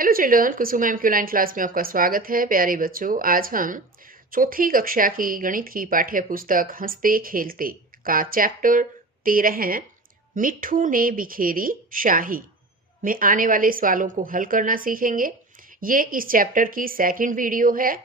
Hello children, कुसुम MQ9 class में आपका स्वागत है। प्यारे बच्चों, आज हम चौथी कक्षा की गणित की पाठ्य पुस्तक हंसते खेलते का चैप्टर 13 है, मिट्ठू ने बिखेरी शाही में आने वाले सवालों को हल करना सीखेंगे। ये इस चैप्टर की सेकंड वीडियो है।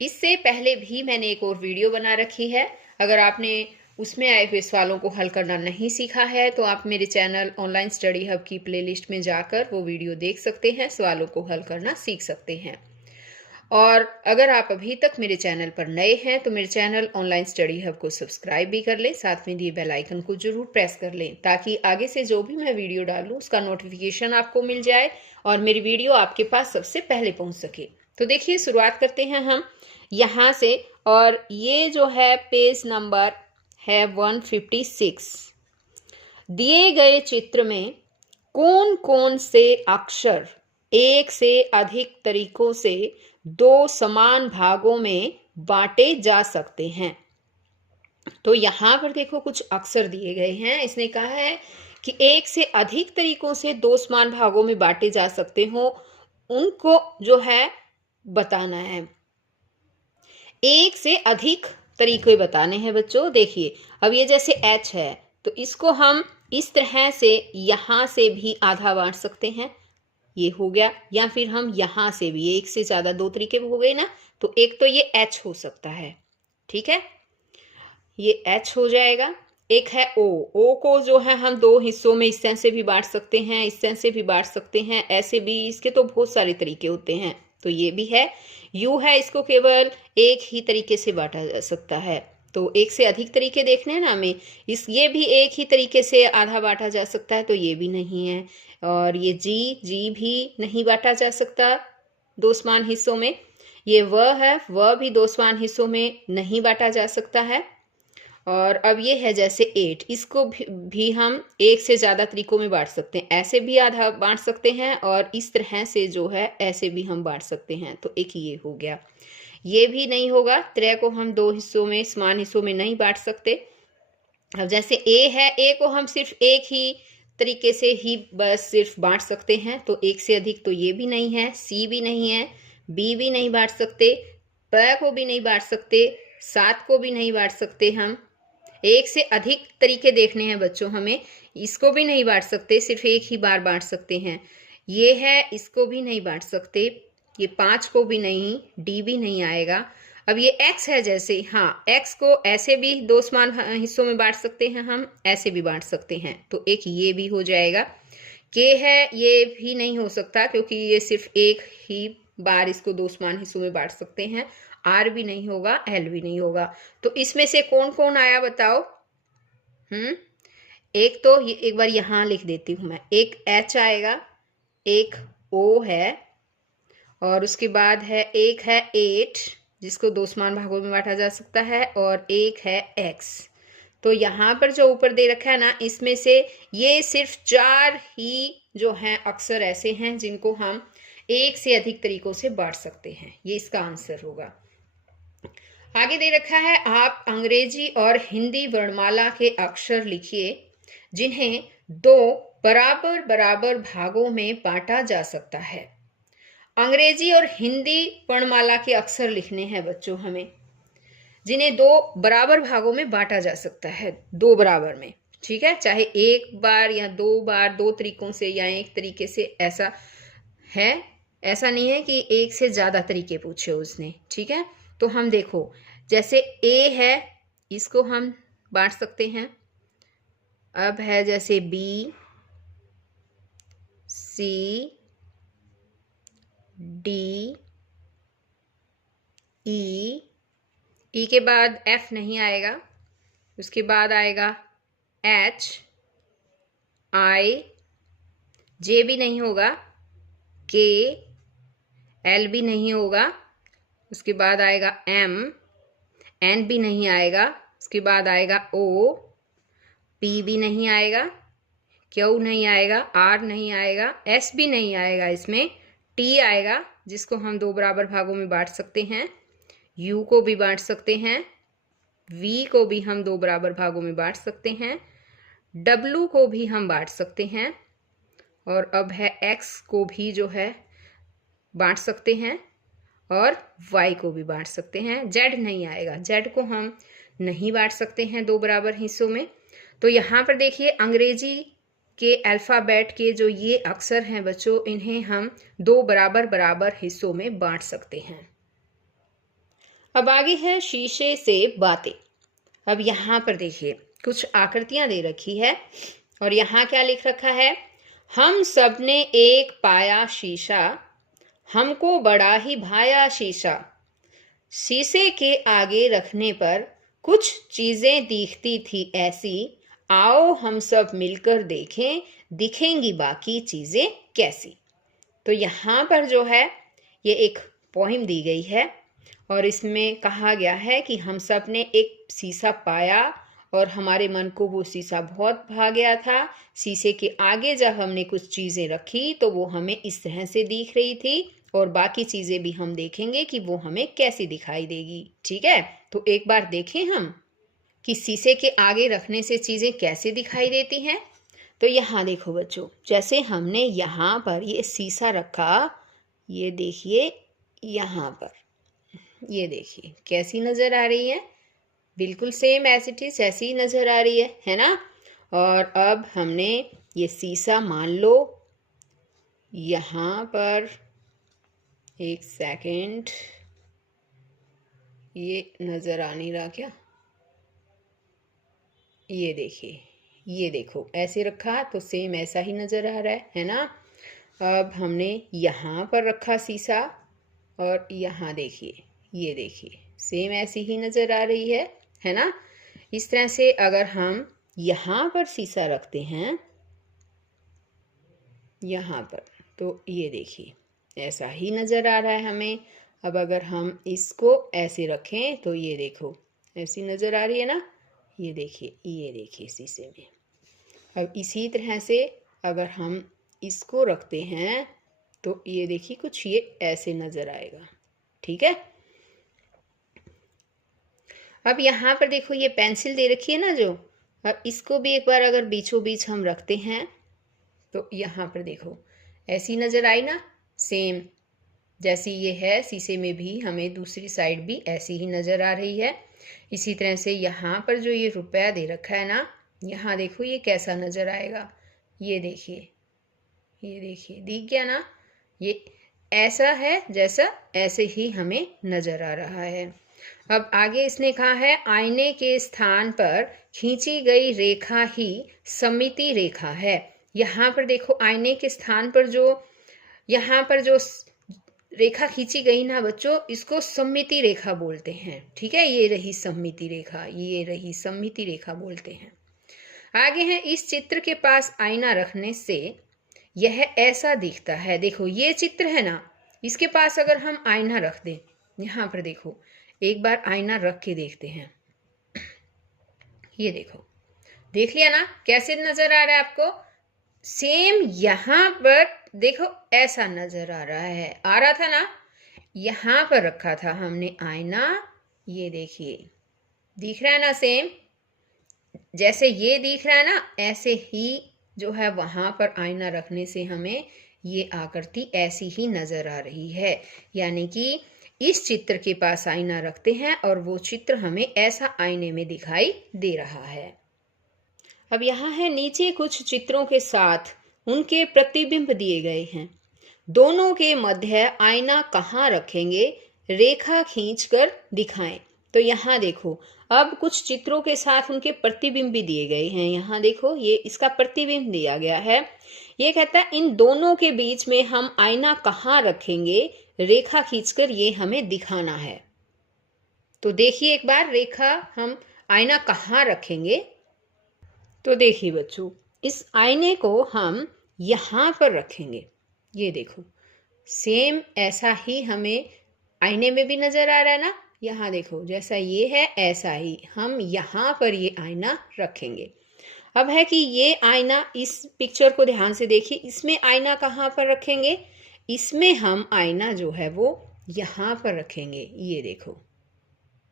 इससे पहले भी मैंने एक और वीडियो बना रखी है। अगर आपने उसमें आए हुए सवालों को हल करना नहीं सीखा है तो आप मेरे चैनल ऑनलाइन स्टडी हब की प्लेलिस्ट में जाकर वो वीडियो देख सकते हैं, सवालों को हल करना सीख सकते हैं। और अगर आप अभी तक मेरे चैनल पर नए हैं तो मेरे चैनल ऑनलाइन स्टडी हब को सब्सक्राइब भी कर लें, साथ में दिए बेल आइकन को जरूर प्रेस कर लें ताकि आगे से जो भी मैं वीडियो डालूं उसका नोटिफिकेशन आपको मिल जाए और मेरी वीडियो आपके पास सबसे पहले पहुंच सके। तो देखिए, शुरुआत करते हैं हम यहाँ से। और ये जो है पेज नंबर है 156। दिए गए चित्र में कौन कौन से अक्षर एक से अधिक तरीकों से दो समान भागों में बांटे जा सकते हैं। तो यहां पर देखो, कुछ अक्षर दिए गए हैं। इसने कहा है कि एक से अधिक तरीकों से दो समान भागों में बांटे जा सकते हो, उनको जो है बताना है। एक से अधिक तरीके बताने हैं बच्चों। देखिए, अब ये जैसे h है तो इसको हम इस तरह से यहां से भी आधा बांट सकते हैं, ये हो गया। या फिर हम यहां से भी, एक से ज्यादा दो तरीके हो गए ना, तो एक तो ये h हो सकता है, ठीक है, ये h हो जाएगा। एक है o को जो है हम दो हिस्सों में इस तरह से भी बांट सकते हैं, इस तरह से भी बांट सकते हैं, ऐसे भी। इसके तो बहुत सारे तरीके होते हैं, तो ये भी है। u है, इसको केवल एक ही तरीके से बांटा जा सकता है। तो एक से अधिक तरीके देखने हैं ना हमें। ये भी एक ही तरीके से आधा बांटा जा सकता है, तो ये भी नहीं है। और ये जी भी नहीं बांटा जा सकता दो समान हिस्सों में। ये व है, वह भी दो समान हिस्सों में नहीं बांटा जा सकता है। और अब ये है जैसे 8, इसको भी हम एक से ज़्यादा तरीकों में बांट सकते हैं। ऐसे भी आधा बांट सकते हैं और इस तरह से जो है ऐसे भी हम बांट सकते हैं। तो एक ये हो गया। ये भी नहीं होगा, त्रय को हम दो हिस्सों में, समान हिस्सों में नहीं बांट सकते। अब जैसे ए है, ए को हम सिर्फ एक ही तरीके से ही बस सिर्फ बांट सकते हैं, तो एक से अधिक तो ये भी नहीं है। सी भी नहीं है, बी भी नहीं बांट सकते, प को भी नहीं बांट सकते, 7 को भी नहीं बांट सकते। हम एक से अधिक तरीके देखने हैं बच्चों हमें। इसको भी नहीं बांट सकते, सिर्फ एक ही बार बांट सकते हैं। ये है, इसको भी नहीं बांट सकते, ये 5 को भी नहीं, डी भी नहीं आएगा। अब ये x है, जैसे हाँ, x को ऐसे भी दो समान हिस्सों में बांट सकते हैं, हम ऐसे भी बांट सकते हैं, तो एक ये भी हो जाएगा। k है, ये भी नहीं हो सकता क्योंकि ये सिर्फ एक ही बार इसको दो समान हिस्सों में बांट सकते हैं। आर भी नहीं होगा, एल भी नहीं होगा। तो इसमें से कौन कौन आया बताओ। एक तो एक बार यहां लिख देती हूं मैं। एक एच आएगा, एक ओ है, और उसके बाद है एक है 8 जिसको दो समान भागों में बांटा जा सकता है, और एक है x। तो यहां पर जो ऊपर दे रखा है ना, इसमें से ये सिर्फ 4 ही जो हैं अक्षर ऐसे हैं जिनको हम एक से अधिक तरीकों से बांट सकते हैं। ये इसका आंसर होगा। आगे दे रखा है, आप अंग्रेजी और हिंदी वर्णमाला के अक्षर लिखिए जिन्हें दो बराबर बराबर भागों में बांटा जा सकता है। अंग्रेजी और हिंदी वर्णमाला के अक्षर लिखने हैं बच्चों हमें, जिन्हें दो बराबर भागों में बांटा जा सकता है, दो बराबर में, ठीक है, चाहे एक बार या दो बार, दो तरीकों से या एक तरीके से। ऐसा है, ऐसा नहीं है कि एक से ज्यादा तरीके पूछे उसने, ठीक है। तो हम देखो, जैसे ए है, इसको हम बांट सकते हैं। अब है जैसे बी, सी, डी, ई के बाद एफ नहीं आएगा, उसके बाद आएगा एच, आई, जे भी नहीं होगा, के, एल भी नहीं होगा, उसके बाद आएगा एम, एन भी नहीं आएगा, उसके बाद आएगा ओ, पी भी नहीं आएगा, क्यू नहीं आएगा, आर नहीं आएगा, एस भी नहीं आएगा, इसमें टी आएगा जिसको हम दो बराबर भागों में बांट सकते हैं। यू को भी बांट सकते हैं, वी को भी हम दो बराबर भागों में बांट सकते हैं, डब्लू को भी हम बांट सकते हैं, और अब है एक्स को भी जो है बांट सकते हैं और y को भी बांट सकते हैं। z नहीं आएगा, z को हम नहीं बांट सकते हैं दो बराबर हिस्सों में। तो यहाँ पर देखिए अंग्रेजी के अल्फ़ाबेट के जो ये अक्षर हैं बच्चों, इन्हें हम दो बराबर बराबर हिस्सों में बांट सकते हैं। अब आगे है शीशे से बातें। अब यहाँ पर देखिए कुछ आकृतियां दे रखी है और यहाँ क्या लिख रखा है, हम सब ने एक पाया शीशा, हमको बड़ा ही भाया शीशा, शीशे के आगे रखने पर कुछ चीजें दिखती थी ऐसी, आओ हम सब मिलकर देखें, दिखेंगी बाकी चीजें कैसी। तो यहाँ पर जो है ये एक पोइम दी गई है और इसमें कहा गया है कि हम सब ने एक शीशा पाया और हमारे मन को वो शीशा बहुत भा गया था। शीशे के आगे जब हमने कुछ चीज़ें रखी तो वो हमें इस तरह से दिख रही थी और बाकी चीज़ें भी हम देखेंगे कि वो हमें कैसी दिखाई देगी। ठीक है, तो एक बार देखें हम कि शीशे के आगे रखने से चीज़ें कैसे दिखाई देती हैं। तो यहाँ देखो बच्चों, जैसे हमने यहाँ पर ये शीशा रखा, ये देखिए यहाँ पर, ये देखिए कैसी नज़र आ रही है, बिल्कुल सेम एज इट इज ऐसी ही नज़र आ रही है ना। और अब हमने ये शीशा मान लो यहाँ पर, एक सेकंड, ये नज़र आ नहीं रहा क्या, ये देखिए, ये देखो ऐसे रखा तो सेम ऐसा ही नज़र आ रहा है ना। अब हमने यहाँ पर रखा शीशा और यहाँ देखिए, ये देखिए सेम ऐसी ही नज़र आ रही है ना। इस तरह से अगर हम यहाँ पर शीशा रखते हैं यहाँ पर, तो ये देखिए ऐसा ही नज़र आ रहा है हमें। अब अगर हम इसको ऐसे रखें तो ये देखो ऐसी नज़र आ रही है ना, ये देखिए शीशे में। अब इसी तरह से अगर हम इसको रखते हैं तो ये देखिए कुछ ये ऐसे नज़र आएगा। ठीक है, अब यहाँ पर देखो ये पेंसिल दे रखी है ना जो, अब इसको भी एक बार अगर बीचों बीच हम रखते हैं तो यहाँ पर देखो ऐसी नज़र आई ना, सेम जैसी ये है शीशे में भी हमें दूसरी साइड भी ऐसी ही नज़र आ रही है। इसी तरह से यहाँ पर जो ये रुपया दे रखा है ना, यहाँ देखो ये कैसा नज़र आएगा, ये देखिए दिख गया ना, ये ऐसा है जैसा ऐसे ही हमें नज़र आ रहा है। अब आगे इसने कहा है, आईने के स्थान पर खींची गई रेखा ही सममिति रेखा है। यहाँ पर देखो आईने के स्थान पर जो यहाँ पर जो रेखा खींची गई ना बच्चों, इसको सममिति रेखा बोलते हैं। ठीक है, ये रही सममिति रेखा, ये रही सममिति रेखा बोलते हैं। आगे है, इस चित्र के पास आईना रखने से यह ऐसा दिखता है। देखो ये चित्र है ना, इसके पास अगर हम आईना रख दें, यहाँ पर देखो एक बार आईना रख के देखते हैं, ये देखो देख लिया ना कैसे नजर आ रहा है आपको, सेम यहाँ पर देखो ऐसा नजर आ रहा है, आ रहा था ना, यहाँ पर रखा था हमने आईना, ये देखिए दिख रहा है ना, सेम जैसे ये दिख रहा है ना, ऐसे ही जो है वहां पर आईना रखने से हमें ये आकृति ऐसी ही नजर आ रही है। यानी कि इस चित्र के पास आईना रखते हैं और वो चित्र हमें ऐसा आईने में दिखाई दे रहा है। अब यहाँ है, नीचे कुछ चित्रों के साथ उनके प्रतिबिंब दिए गए हैं, दोनों के मध्य आईना कहाँ रखेंगे, रेखा खींचकर दिखाएं। तो यहाँ देखो अब कुछ चित्रों के साथ उनके प्रतिबिंब भी दिए गए हैं। यहाँ देखो ये इसका प्रतिबिंब दिया गया है, ये कहता है इन दोनों के बीच में हम आईना कहाँ रखेंगे, रेखा खींचकर ये हमें दिखाना है। तो देखिए एक बार रेखा हम आईना कहाँ रखेंगे, तो देखिए बच्चों इस आईने को हम यहाँ पर रखेंगे, ये देखो सेम ऐसा ही हमें आईने में भी नजर आ रहा है ना, यहाँ देखो जैसा ये है ऐसा ही हम यहाँ पर ये आईना रखेंगे। अब है कि ये आईना, इस पिक्चर को ध्यान से देखिए, इसमें आईना कहाँ पर रखेंगे, इसमें हम आईना जो है वो यहाँ पर रखेंगे। ये देखो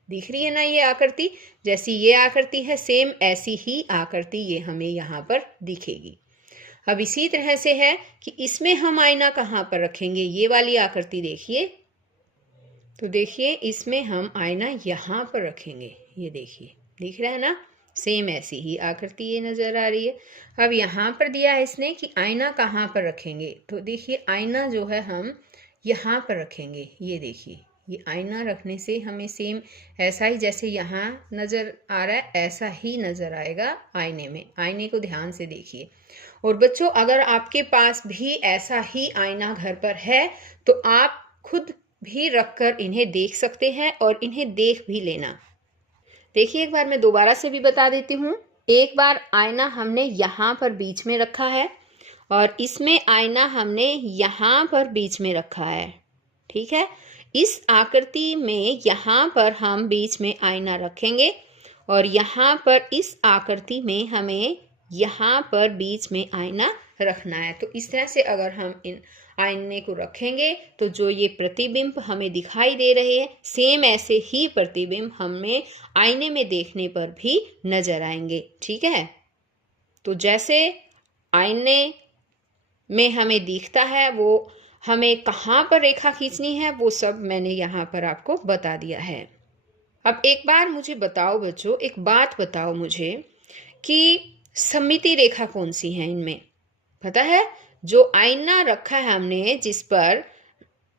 दिख रही है ना ये आकृति, जैसी ये आकृति है सेम ऐसी ही आकृति ये हमें यहाँ पर दिखेगी। अब इसी तरह से है कि इसमें हम आईना कहाँ पर रखेंगे, ये वाली आकृति देखिए, तो देखिए इसमें हम आईना यहाँ पर रखेंगे, ये देखिए दिख रहा है ना, सेम ऐसी ही आकृति ये नज़र आ रही है। अब यहाँ पर दिया है इसने कि आईना कहाँ पर रखेंगे, तो देखिए आईना जो है हम यहाँ पर रखेंगे, ये देखिए ये आईना रखने से हमें सेम ऐसा ही जैसे यहाँ नज़र आ रहा है ऐसा ही नज़र आएगा आईने में। आईने को ध्यान से देखिए। और बच्चों अगर आपके पास भी ऐसा ही आईना घर पर है तो आप खुद भी रखकर इन्हें देख सकते हैं और इन्हें देख भी लेना। देखिए एक बार मैं दोबारा से भी बता देती हूँ। एक बार आईना हमने यहाँ पर बीच में रखा है और इसमें आईना हमने यहाँ पर बीच में रखा है, ठीक है। इस आकृति में यहाँ पर हम बीच में आईना रखेंगे और यहाँ पर इस आकृति में हमें यहाँ पर बीच में आईना रखना है। तो इस तरह से अगर हम इन आईने को रखेंगे तो जो ये प्रतिबिंब हमें दिखाई दे रहे हैं सेम ऐसे ही प्रतिबिंब हमें आईने में देखने पर भी नजर आएंगे, ठीक है। तो जैसे आईने में हमें दिखता है वो हमें कहाँ पर रेखा खींचनी है वो सब मैंने यहाँ पर आपको बता दिया है। अब एक बार मुझे बताओ बच्चों, एक बात बताओ मुझे कि सममिति रेखा कौन सी है इनमें, पता है? जो आईना रखा है हमने जिस पर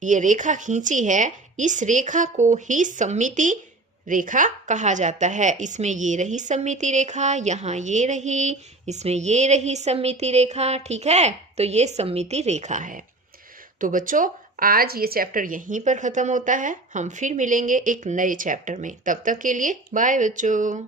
ये रेखा खींची है, इस रेखा को ही सममिति रेखा कहा जाता है। इसमें ये रही सममिति रेखा, यहाँ ये रही, इसमें ये रही सममिति रेखा, ठीक है। तो ये सममिति रेखा है। तो बच्चों आज ये चैप्टर यहीं पर ख़त्म होता है। हम फिर मिलेंगे एक नए चैप्टर में। तब तक के लिए बाय बच्चों।